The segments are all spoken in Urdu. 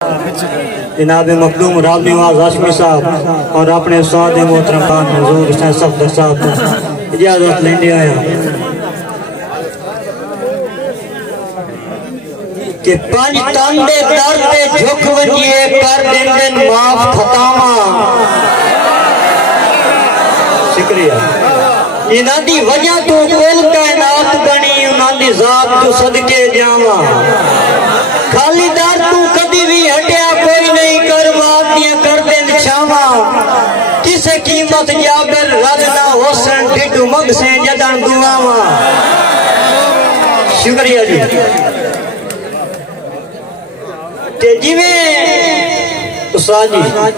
جناب مخدوم راب نواز ہاشمی صاحب اور اپنے استاد محترم خان حضور حسین صفدر صاحب اجازت لیندے آیا کہ پنج تاندے درتے جھک ونجیے کر دن معاف خطاواں شکریہ انہاں دی وجہ تو کل کائنات بنی انہاں دی ذات تو صدقے جاواں خالی دار تو کدی بھی ہٹیا کوئی نہیں کر باتیاں کر دے نچھاواں کسے قیمت جابر رضنا حسن ڈھڈو مگ سے جدن دعاواں شکریہ جی کہ جیویں استاد جی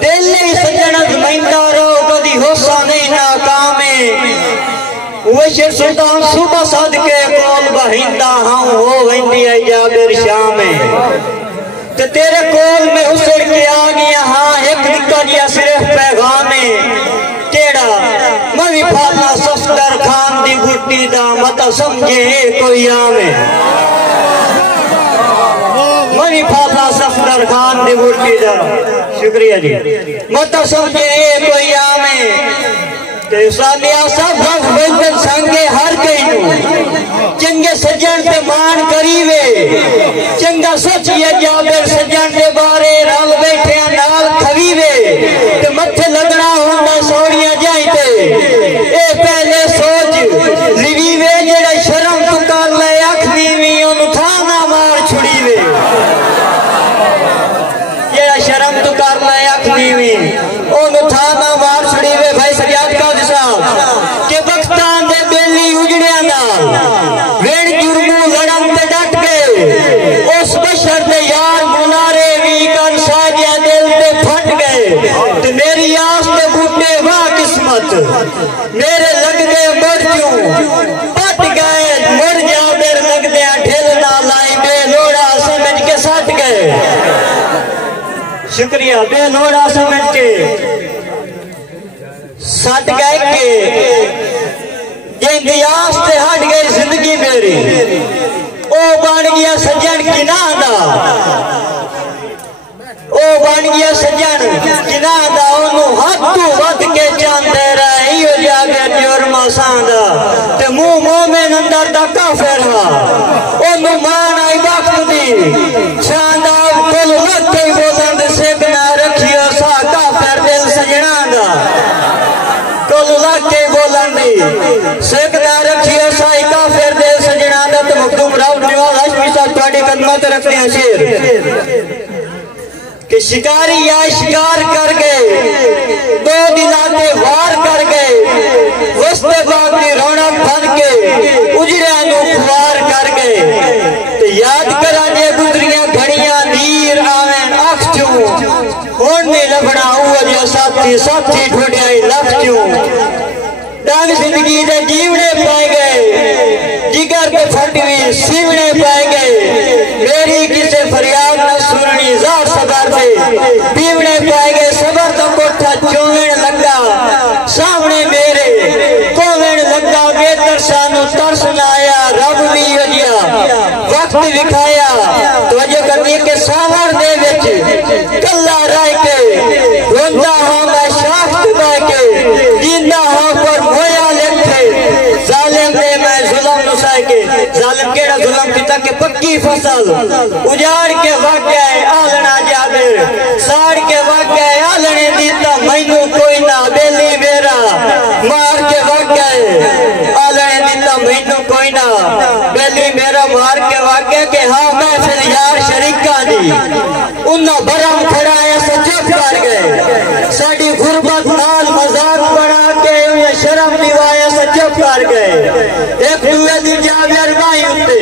دل نہیں سجن ازمائندہ رہو کدی حوصلہ نہیں ناکامیں وشر سلطان صبح صدقے کول بہندہ ہاں ہو ویندی ہے جابر شامیں تو تیرے کول میں اسڑ کے آگیا ہاں ایک دکھا جیا صرف پیغامیں کیڑا موی پھالنا صفدر خان دی گھٹی دا متا سمجھے کوئی آمیں موی پھالنا صفدر خان دی گھٹی دا شکریہ جی متا سمجھے کوئی آمیں کہ اسلامیا سب رف بلدن سانگے ہر کئینو چنگے سجن تے مان کریوے چنگا سچیے جابر سجن تے بارے رال بیٹھے نال کھویوے تے متھے لگنا ہوندہ سوڑیاں جائیتے اے پہلے سوچ لیویوے جڑا شرم تو کر لے اکھ دیوی انہوں تھانا مار چھڑیوے جڑا شرم تو کر لے اکھ دیوی انہوں تھانا مار چھڑیوے بھائی سجاد کا کہ وقتان دے بیلی اجڑیاں نال ویڑ جرمو لڑن تے ڈٹ گئے اس بشر دے یار منارے وی کر ساجیا دل تے پھٹ گئے تے میری آس تے بوٹے واہ قسمت میرے لگ دے مرجوں پٹ گئے مر جابر لگ دیا ڈھلنا لائی بے لوڑا سمجھ کے سٹ گئے شکریہ بے لوڑا سمجھ کے سٹ گئے کہ جن آس تے ہٹ گئی زندگی میری او بن گیا سجن کناں دا او بن گیا سجن کناں دا انہوں حد تو ود کے چاندے رہی ہو جاگر جرم آسان دا تے مومن اندر دا کافر ہا انہوں مان آئی وقت دی چاندہ کل وقت ہی بولند سیکنا رکھیو سا کافر دل سجنان دا کل لگ کے بولن دی سیکنا رکھیو سائی کافر دے سجنان دا تو مخدوم راو نواز ہاشمی صاحب تواڈی قدمات رکھتے ہیں شیر کہ شکاری یا شکار کر گئے دو دلاتے وار کر گئے وسط باغ دی رونق بن کے اجڑیاں نو خوار کر گئے تو یاد کرا جے گزریاں گھڑیاں دیر آویں اکھ چوں ہون نے لبنا ہوا جو ساتھی ڈھوڑیاں لکھ چوں ڈانگ زندگی دے جیونے پائے گئے جگر پہ پھٹوی سیونے پائے گئے میری کسے فریاد نہ سننی زار صبر دے پیونے پائے گئے صبر تو کوٹھا چومن لگا سامنے میرے کومن لگا بے ترسانو ترسن آیا رب بھی وجیا وقت دکھایا توجہ کرنی کہ سامر دے وچ کلا رائے کے روندہ ہوں میں شاخت بے کے دیندہ ہوں پر مویا لکھے ظالم دے میں ظلم نسائے کے ظالم کیڑا ظلم کیتا کہ پکی فصل اجاڑ کے واقع ہے آلنا جابر ساڑ کے واقع ہے آلنے دیتا مینو کوئی نہ بیلی میرا مار کے واقع ہے آلنے دیتا مینو کوئی نہ بیلی میرا مار کے واقع کہ ہاں میں پھر یار شریکہ دی انہا برام کھڑا ہے سچپ کر گئے ساڑی غربت نال مزاق بنا کے انہیں شرم دیوایا سچپ کر گئے ایک دوے دی جابر بائی ہوتے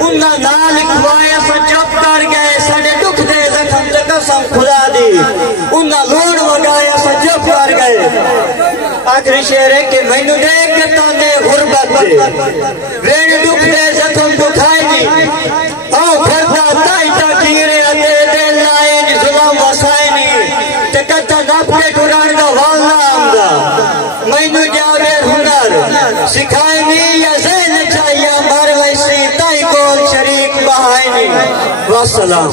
انہا نال اکوایا سچپ کر گئے ساڑے دکھ دے زخم دے قسم خدا دی انہا لوڑ وگایا سچپ کر گئے آخری شعر ہے کہ مینو دیکھ کے تانے غربت دے وین دکھ دے زخم دکھائی دی آؤ پھرتا تائیتا کیرے اتے دے لائے جی ظلم وسائے نہیں تے کتا نپ کے قرآن دا والنا آمدہ مینو جاوے ہنر سکھائے نہیں یا زین چاہیے مر ویسی تائی کول شریک بہائی نہیں والسلام